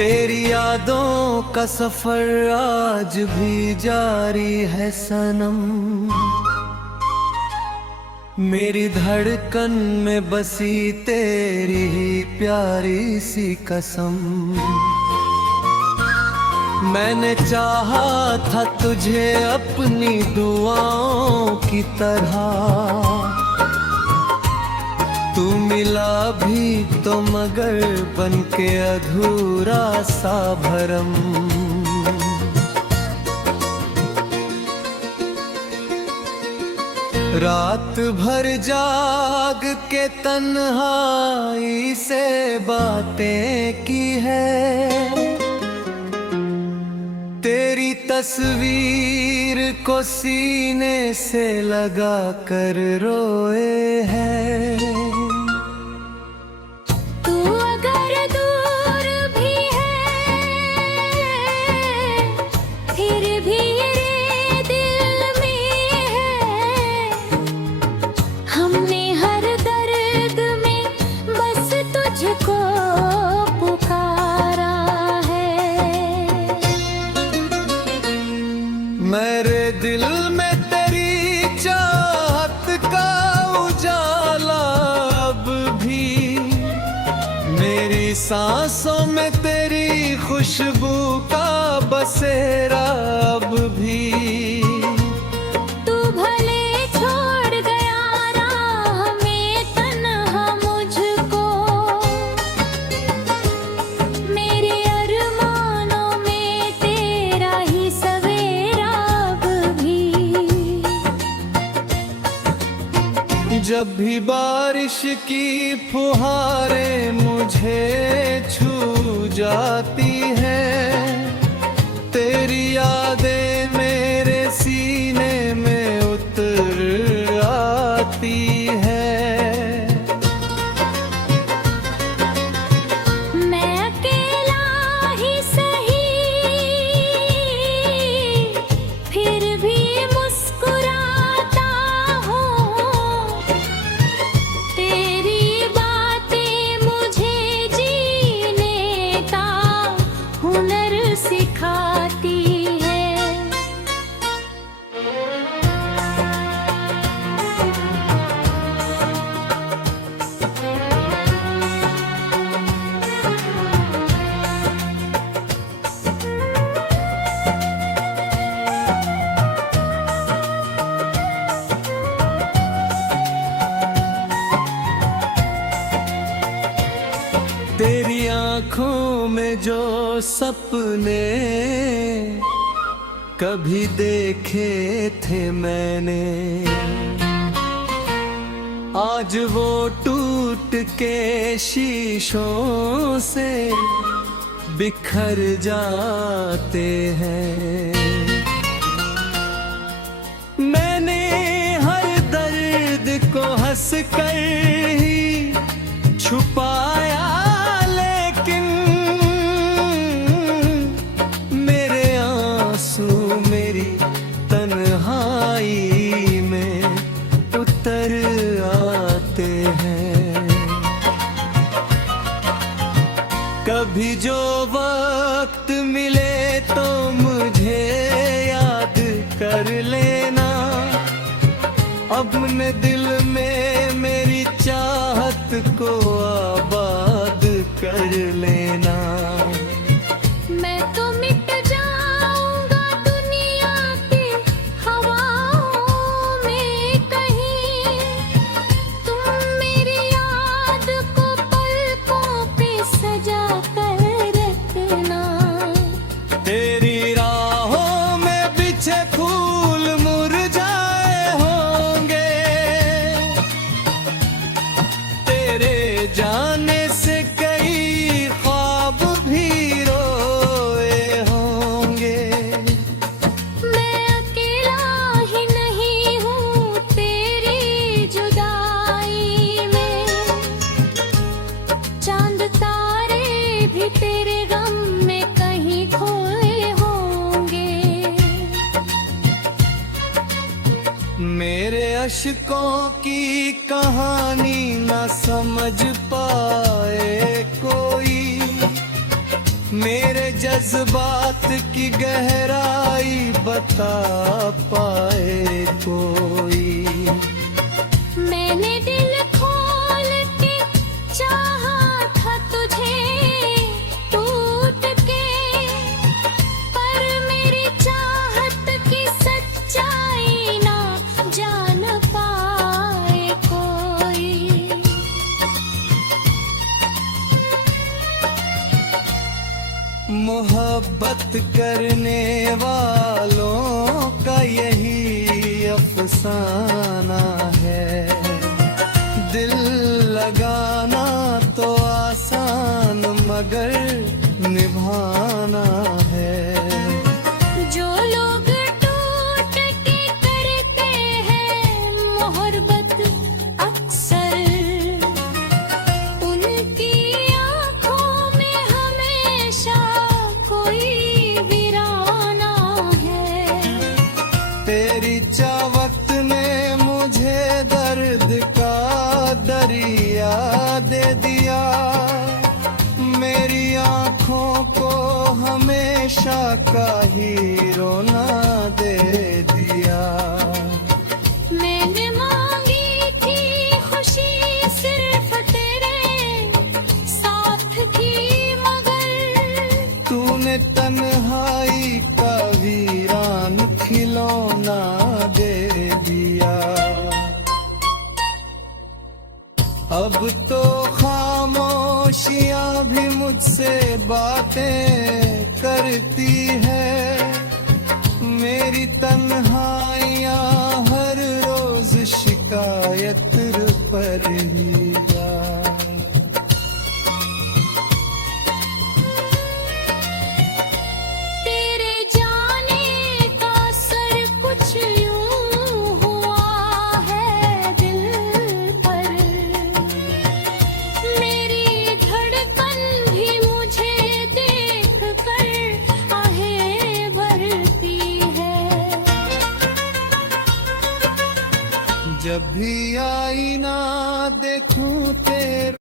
तेरी यादों का सफर आज भी जारी है सनम। मेरी धड़कन में बसी तेरी ही प्यारी सी कसम। मैंने चाहा था तुझे अपनी दुआओं की तरह, तू मिला भी तो मगर बनके अधूरा सा भरम। रात भर जाग के तन्हाई से बातें की है, तेरी तस्वीर को सीने से लगा कर रोए हैं। तू अगर दूर भी है फिर भी ये दिल में है। हमने हर दर्द में बस तुझको पुकारा है। मेरे दिल में तेरी चाहत का उजाला अब भी, मेरी सांसों में तेरी खुशबू का बसेरा अब भी। तू भले छोड़ गया राह में तन्हा मुझको, मेरे अरमानों में तेरा ही सवेरा अब भी। जब भी बारिश की फुहारें मुझे छू जाती हैं, तेरी यादें मेरे सीने में उतर आती है। मैं अकेला ही सही फिर भी मुस्कुराता हूँ, तेरी बातें मुझे जीने का हुनर सिखाती है। तेरी आँखों में जो सपने कभी देखे थे मैंने, आज वो टूट के शीशों से बिखर जाते हैं। मैंने हर दर्द को हंस कर ही छुपाया, लेकिन मेरे आंसू मेरी तन्हाई में उतर आते हैं। कभी जो वक्त मिले तो मुझे याद कर लेना, अपने दिल में मेरी चाहत को आबाद कर लेना। मैं तो मिट जाऊंगा दुनिया की हवाओं में कहीं, तुम मेरी याद को पलकों पे सजा कर रखना। तेरी राहों में बिछे फूल मुरझाए होंगे, तेरे जाने से कई ख्वाब भी रोए होंगे। मैं अकेला ही नहीं हूँ तेरी जुदाई में, चांद तारे भी तेरे गम में कहीं खोए होंगे। मेरे अश्कों की कहानी न समझ पाए कोई, मेरे जज्बात की गहराई बता पाए कोई। मैंने दिल खोल के चाहा था तुझे टूट के, पर मेरी चाहत की सच्चाई ना जान पाए कोई। मोहब्बत करने वालों का यही अफसाना है। दिल लगाना तो आसान मगर निभाना है। जो लोग टूट के करते हैं मोहब्बत अक्सर, उनकी आंखों में हमेशा कोई वीराना है। तेरी चाहत ने मुझे दर्द का दरिया दे दिया। मेरी आंखों को हमेशा का ही रोना दे दिया। मैंने मांगी थी खुशी सिर्फ तेरे साथ की, मगर तूने तन्हाई का वीरान खिलौना दे दिया। अब तो खामोशियां भी मुझसे बातें करती है। मेरी तन्हाइयां हर रोज शिकायत पर ही जाए। तेरे जाने का असर कुछ यूं हुआ है दिल पर। मेरी धड़कन भी मुझे देख कर आहें भरती है। जब भी आईना देखूं तेरा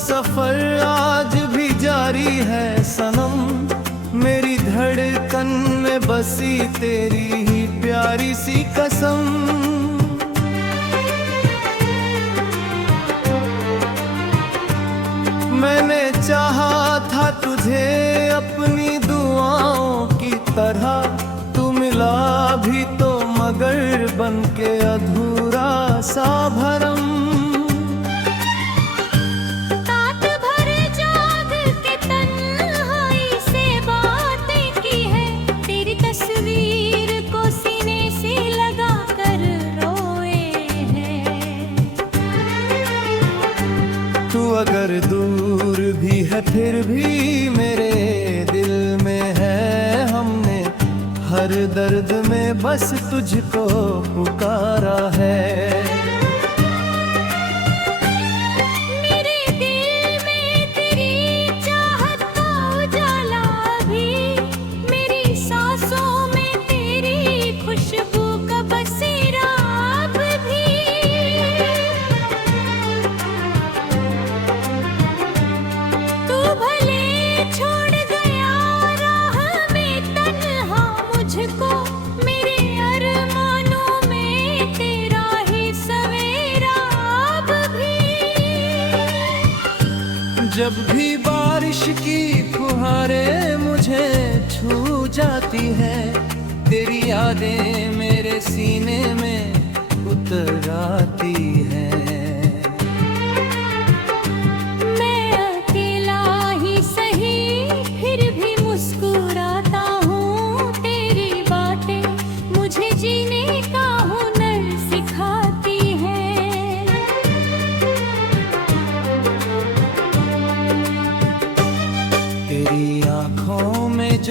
सफर आज भी जारी है सनम। मेरी धड़कन में बसी तेरी ही प्यारी सी कसम। मैंने चाहा था तुझे अपनी दुआओं की तरह, तू मिला भी तो मगर बन के अधूरा सा भरम। तू अगर दूर भी है फिर भी मेरे दिल में है। हमने हर दर्द में बस तुझको पुकारा है। मेरे दिल में तेरी चाहत का उजाला भी, मेरी सांसों में तेरी खुशबू का बसेरा भी। तू भले छोड़ गया राह में तन्हा मुझको, मेरे अरमानों में तेरा ही सवेरा भी। जब भी बारिश की फुहारें मुझे छू जाती है, तेरी यादें मेरे सीने में उतर आती हैं।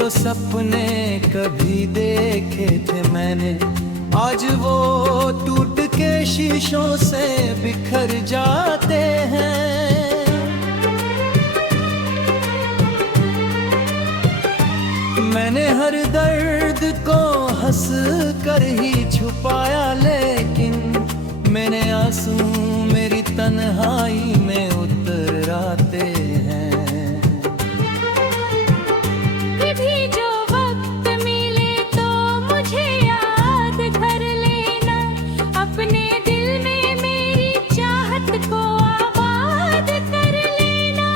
जो सपने कभी देखे थे मैंने, आज वो टूट के शीशों से बिखर जाते हैं। मैंने हर दर्द को हंस कर ही छुपाया, लेकिन मैंने आंसू मेरी तन्हाई में उतर आते हैं। फिर भी जो वक्त मिले तो मुझे याद कर लेना, अपने दिल में मेरी चाहत को आबाद कर लेना।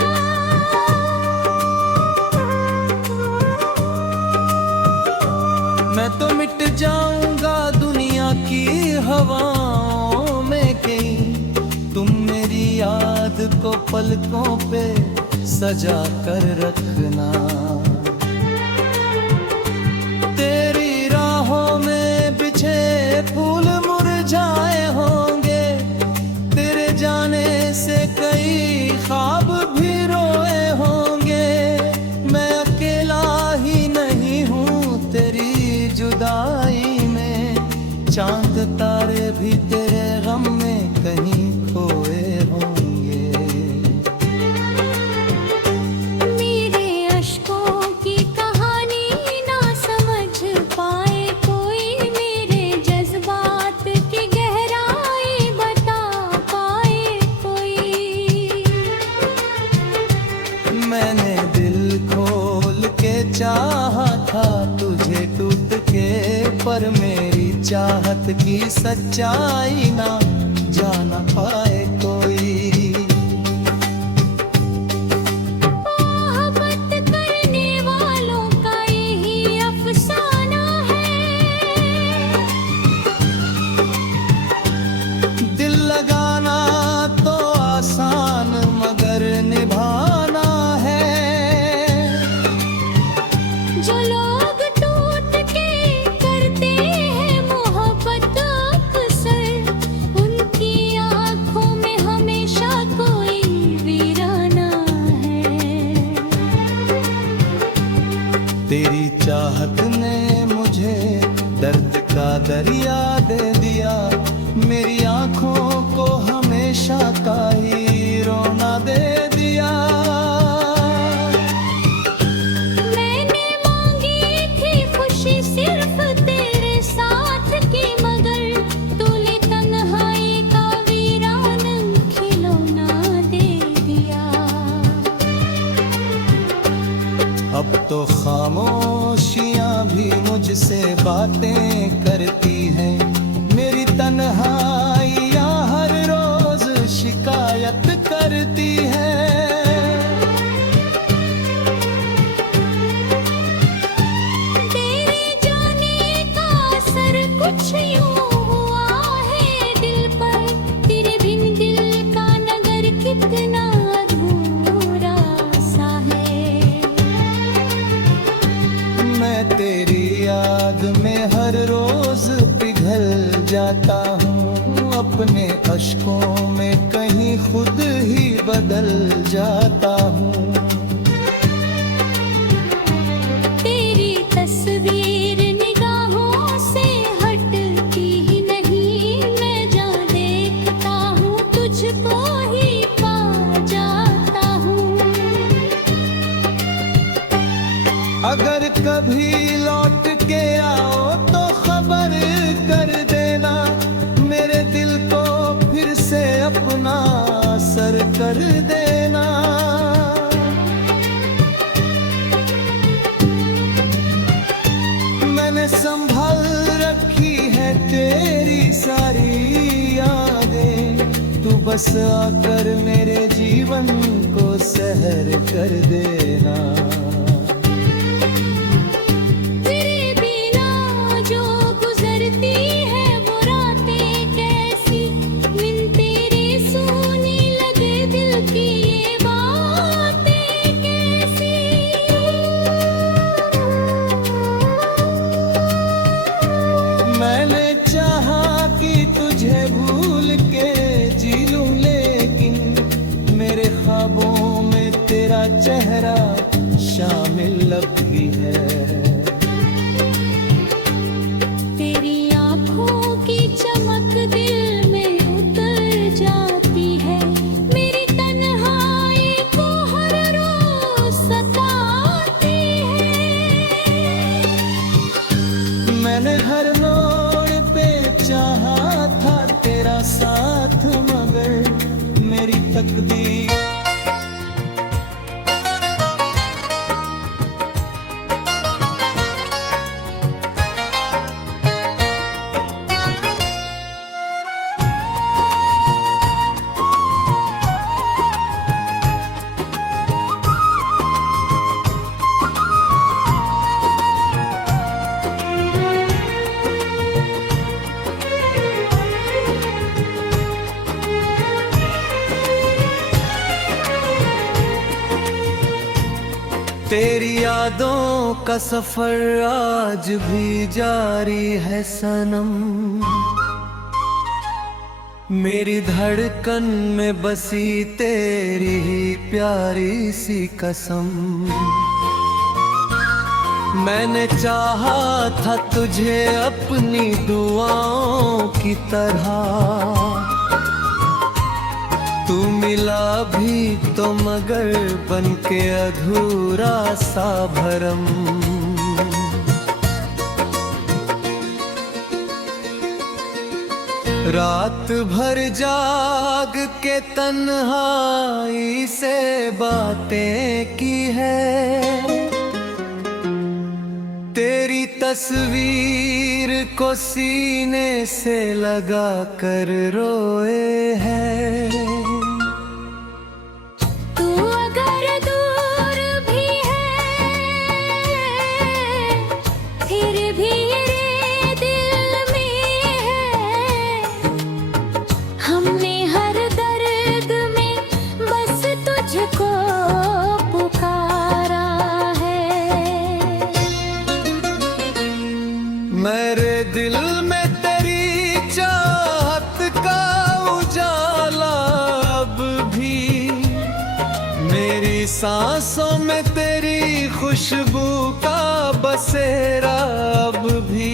मैं तो मिट जाऊंगा दुनिया की हवाओं में कहीं, तुम मेरी याद को पलकों पे सजा कर रखना। तेरी राहों में बिछे फूल मुरझाए होंगे, तेरे जाने से कई ख्वाब भी रोए होंगे। मैं अकेला ही नहीं हूँ तेरी जुदाई में, चांद तारे भी तेरे गम में कहीं खोए होंगे। मेरे अश्कों की कहानी ना समझ पाए कोई, मेरे जज्बात की गहराई बता पाए कोई। मैंने दिल खोल के चाहा था तुझे टूट के, पर मेरी चाहत की सच्चाई ना जाना पाए कोई। मोहब्बत करने वालों का यही अफसाना है, दिल लगाना तो आसान मगर निभाना है। जो लोग टूट के करते हैं मोहब्बत अक्सर, उनकी आंखों में हमेशा कोई वीराना है। तेरी चाहत ने मुझे दर्द का दरिया दे दिया, मेरी आंखों को हमेशा का ही रोना दे दिया। मैंने मांगी थी खुशी सिर्फ तेरे साथ की, मगर तूने तन्हाई का वीरान खिलौना दे दिया। अब तो खामोशियां भी मुझसे बातें करती हैं, मेरी तन्हाइयां हर रोज शिकायत करती है। तेरे जाने का असर कुछ यूं हुआ है दिल पर, तेरे बिन दिल का नगर कितना अधूरा सा है। मैं तेरी याद में हर रोज पिघल जाता हूँ, अपने अश्कों में कहीं खुद ही बदल जाता हूँ। तेरी तस्वीर निगाहों से हटती ही नहीं, मैं जहाँ देखता हूँ तुझको ही पा जाता हूँ। अगर कभी लौट के आओ तो खबर कर देना, मेरे दिल को फिर से अपना सर कर देना। मैंने संभाल रखी है तेरी सारी यादें, तू बस आकर मेरे जीवन को सहर कर देना। तेरे बिना जो गुजरती है वो रातें कैसी, बिन तेरे सोने लगे दिल की ये बातें कैसी। मैंने चाहा कि तुझे भूल के जी लूं, लेकिन मेरे ख्वाबों में तेरा चेहरा शामिल अब भी है। तकदीर। तेरी यादों का सफर आज भी जारी है सनम, मेरी धड़कन में बसी तेरी ही प्यारी सी कसम। मैंने चाहा था तुझे अपनी दुआओं की तरह, तू मिला भी तो मगर बनके अधूरा सा भरम। रात भर जाग के तन्हाई से बातें की है, तेरी तस्वीर को सीने से लगा कर रोए हैं। तू अगर दूर भी है फिर भी रे दिल में है, हमने हर दर्द में बस तुझको पुकारा है। मेरे दिल में तेरी चाहत का उजाला अब भी, मेरी सांसों में तेरी खुशबू का बसेरा अब भी।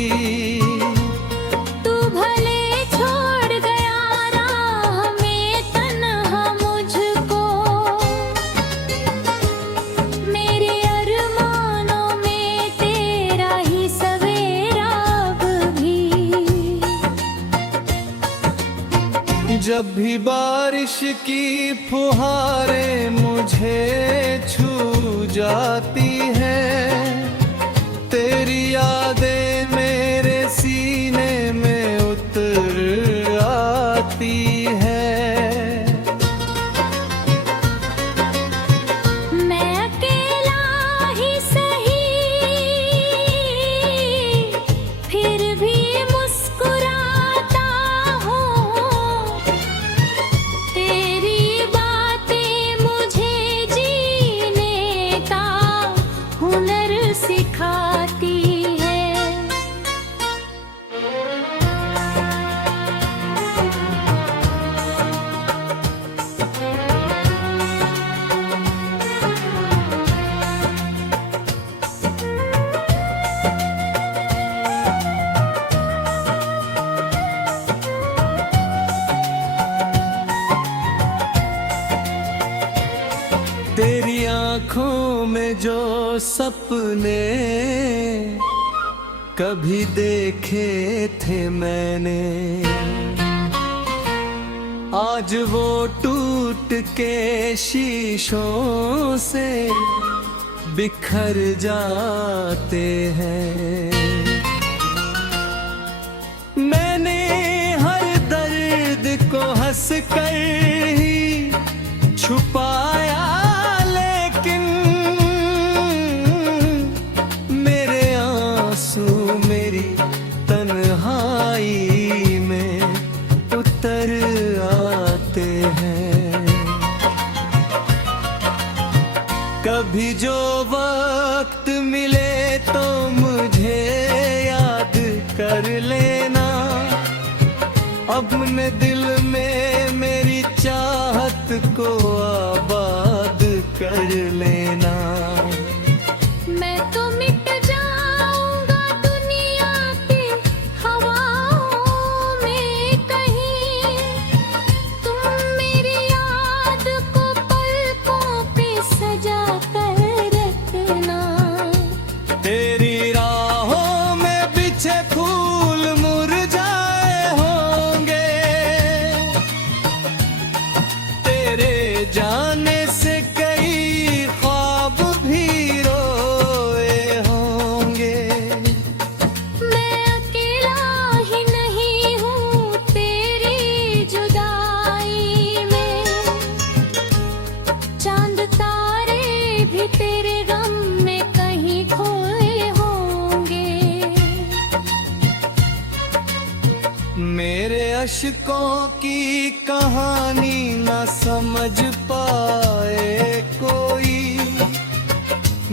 तू भले छोड़ गया राह में तन्हा मुझको, मेरे अरमानों में तेरा ही सवेरा अब भी। जब भी बारिश की फुहारें मुझे छू जाती हैं, तेरी यादें मेरे सीने में उतर आती हैं। मैं अकेला ही सही फिर भी मुस्कुराता हूँ, तेरी बातें मुझे जीने का हुनर सिखाती है। तेरी आँखों में जो सपने कभी देखे थे मैंने, आज वो टूट के शीशों से बिखर जाते हैं। मैंने हर दर्द को हंस कर ही छुपाया, लेकिन मेरे आंसू मेरी तन्हाई में उतर आते हैं। कभी जो वक्त मिले तो मुझे याद कर लेना, अपने दिल में मेरी चाहत को आबाद कर लेना। मैं तो मिट जाऊंगा दुनिया की हवाओं में कहीं, तुम मेरी याद को पलकों पे सजा कर रखना। तेरी राहों में बिछे फूल मुरझाए होंगे, तेरे इश्कों की कहानी न समझ पाए कोई,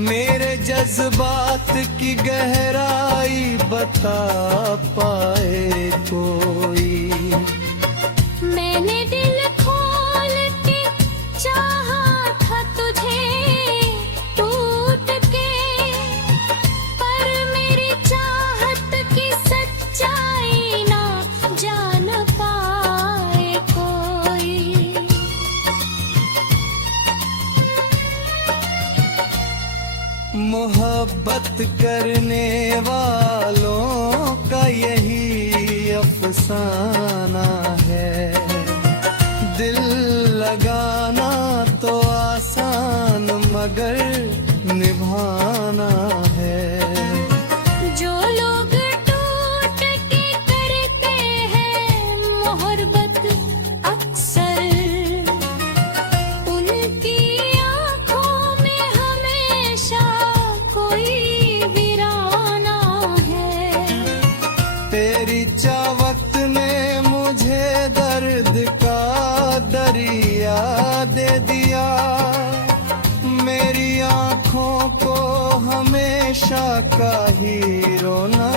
मेरे जज्बात की गहराई बता पाए कोई। मैंने दिल खोल के चाहा था तुझे टूट के, पर मेरी चाहत की सच्चाई ना जान पाए कोई। मोहब्बत करने वालों का यही अफसाना है, दिल लगाना तो आसान मगर निभाना है। जो लोग टूट के करते हैं मोहब्बत अक्सर, उनकी आंखों में हमेशा कोई वीराना है। तेरी चाहत ने मुझे दर्द का दरिया दे दिया, मेरी आंखों को हमेशा का ही रोना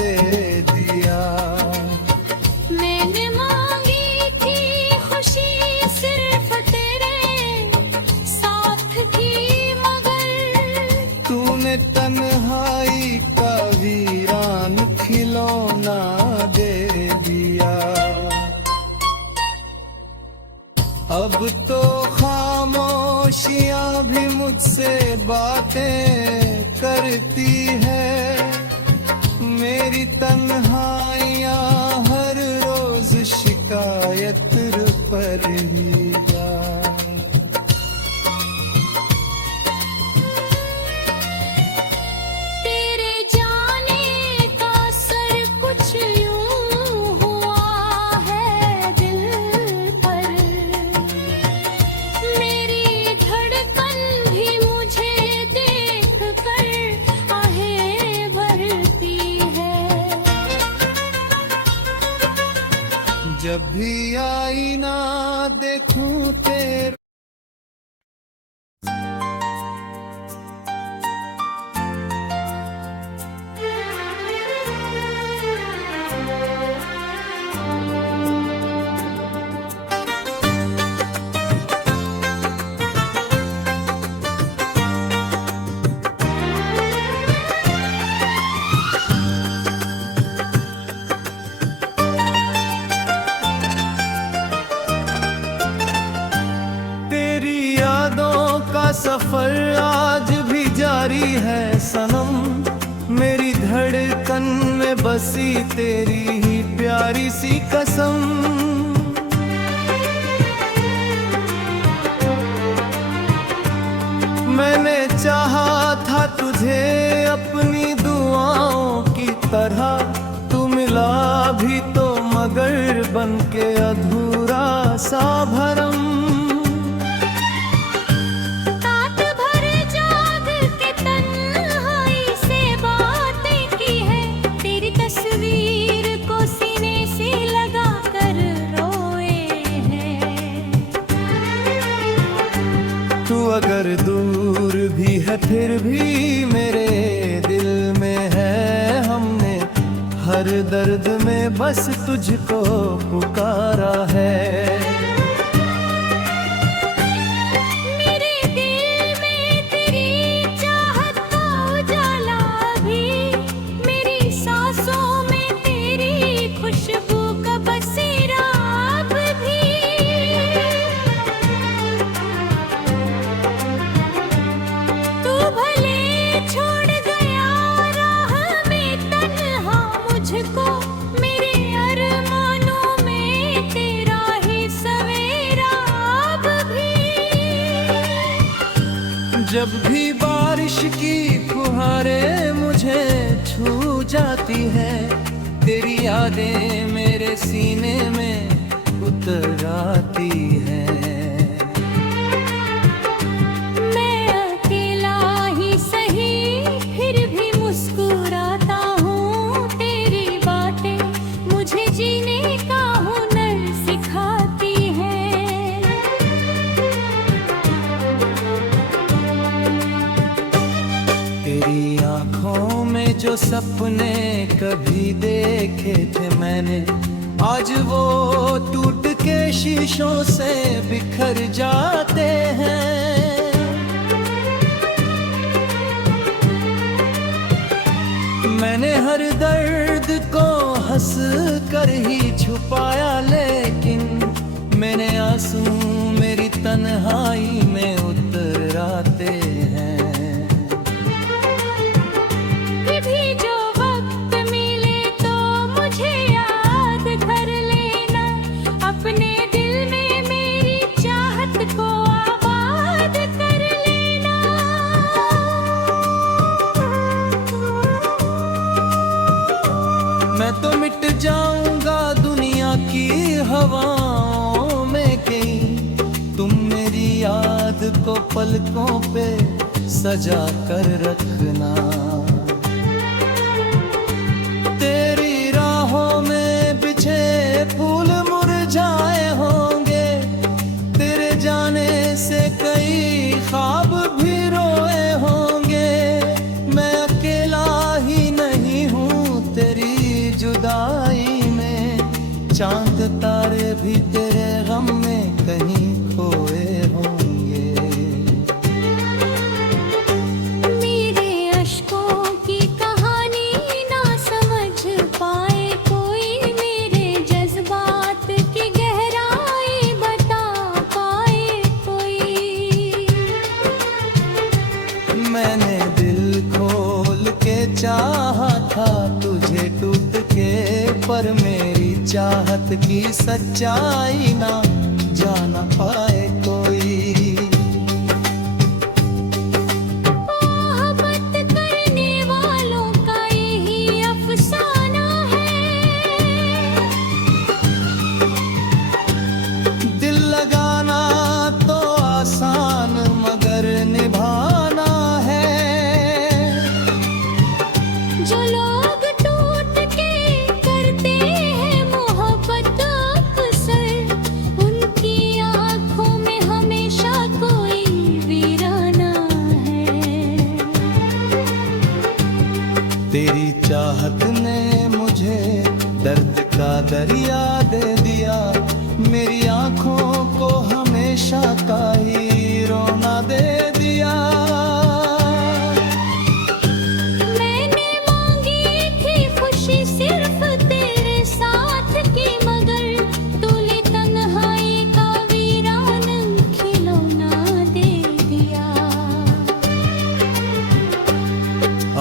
दे दिया। मैंने मांगी थी खुशी सिर्फ तेरे साथ की, मगर तूने तन्हाई का वीरान खिलौना दे दिया। अब तो खामोशियां भी मुझसे बातें करती है, मेरी तन्हाइयां हर रोज शिकायत पर ही जाए। तेरे जाने का असर कुछ यूं हुआ है दिल पर, मेरी धड़कन भी मुझे देख कर आहें भरती है। जब भी आईना देखूं तेरा सफर आज भी जारी है सनम, मेरी धड़कन में बसी तेरी ही प्यारी सी कसम। मैंने चाहा था तुझे अपनी दुआओं की तरह, तू मिला भी तो मगर बनके अधूरा सा भरम। तू अगर दूर भी है फिर भी मेरे दिल में है, हमने हर दर्द में बस तुझको पुकारा है। मेरे दिल में तेरी चाहत का उजाला भी, मेरी सांसों में तेरी खुशबू का बसेरा भी। तू भले छोड़ गया राह में तन्हा मुझको, मेरे अरमानों में तेरा ही सवेरा भी। जब भी बारिश की फुहारें मुझे छू जाती है, तेरी यादें मेरे सीने में उतर आती हैं। मैं अकेला ही सही फिर भी मुस्कुराता हूँ, तेरी बातें मुझे जीने का हुनर जो सपने कभी देखे थे मैंने, आज वो टूट के शीशों से बिखर जाते हैं। मैंने हर दर्द को हंस कर ही छुपाया, लेकिन मैंने आंसू मेरी तन्हाई में उतर आते हैं। कभी जो वक्त मिले तो मुझे याद कर लेना, अपने दिल में मेरी चाहत को आबाद कर लेना। मैं तो मिट जाऊंगा दुनिया की हवाओं में कहीं, तुम मेरी याद को पलकों पे सजा कर रखना। तेरी राहों में बिछे फूल मुरझाए होंगे, तेरे जाने से कई ख्वाब भी रोए होंगे। मैं अकेला ही नहीं हूँ तेरी जुदाई में, चांद तारे भी तेरे गम में कहीं खोए होंगे। मेरे अश्कों की कहानी ना समझ पाए कोई, मेरे जज्बात की गहराई बता पाए कोई। मैंने दिल खोल के चाहा था तुझे टूट के, पर मेरी चाहत की सच्चाई ना जान पाए कोई। मोहब्बत करने वालों का यही अफसाना है, दिल लगाना तो आसान मगर निभाना है। जो लोग टूट के करते हैं मोहब्बत अक्सर, उनकी आंखों में हमेशा कोई वीराना है। तेरी चाहत ने मुझे दर्द का दरिया दे दिया, मेरी आंखों को हमेशा का ही रोना दे दिया। मैंने मांगी थी खुशी सिर्फ तेरे साथ की, मगर तूने तन्हाई का वीरान खिलौना दे दिया।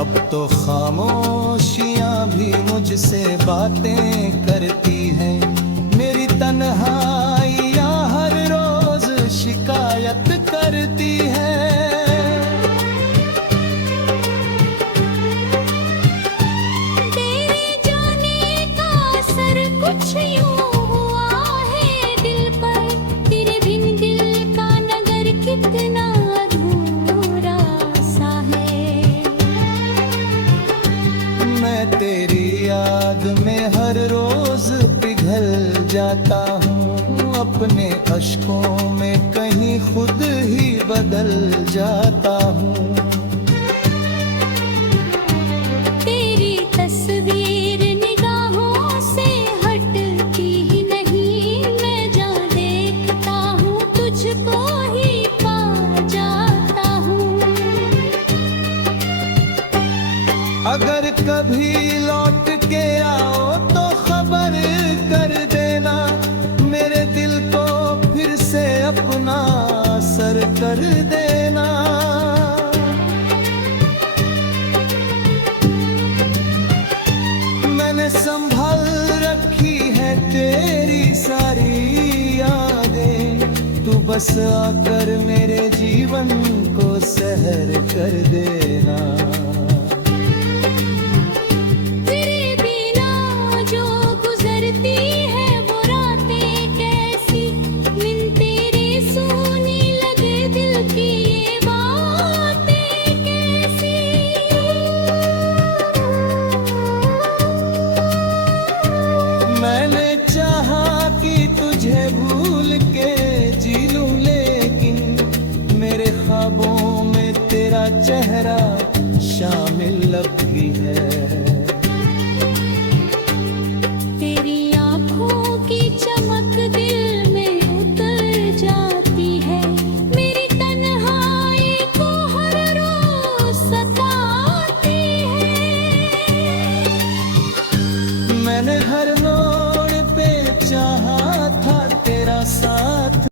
अब तो खामोशियां भी मुझसे बातें करती हैं, मेरी तन्हाइयां हर रोज शिकायत करती है। तेरे जाने का असर कुछ यूं हुआ है दिल पर, तेरे बिन दिल का नगर कितना अधूरा सा है। मैं तेरी याद में हर रोज पिघल जाता हूँ, अपने अश्कों में कहीं खुद ही बदल जाता हूँ। तेरी तस्वीर निगाहों से हटती ही नहीं, मैं जहाँ देखता हूँ तुझको ही पा जाता हूँ। अगर कभी लौट के आओ तो खबर कर देना, मेरे दिल को फिर से अपना सर कर देना। मैंने संभाल रखी है तेरी सारी यादें, तू बस आकर मेरे जीवन को सहर कर देना।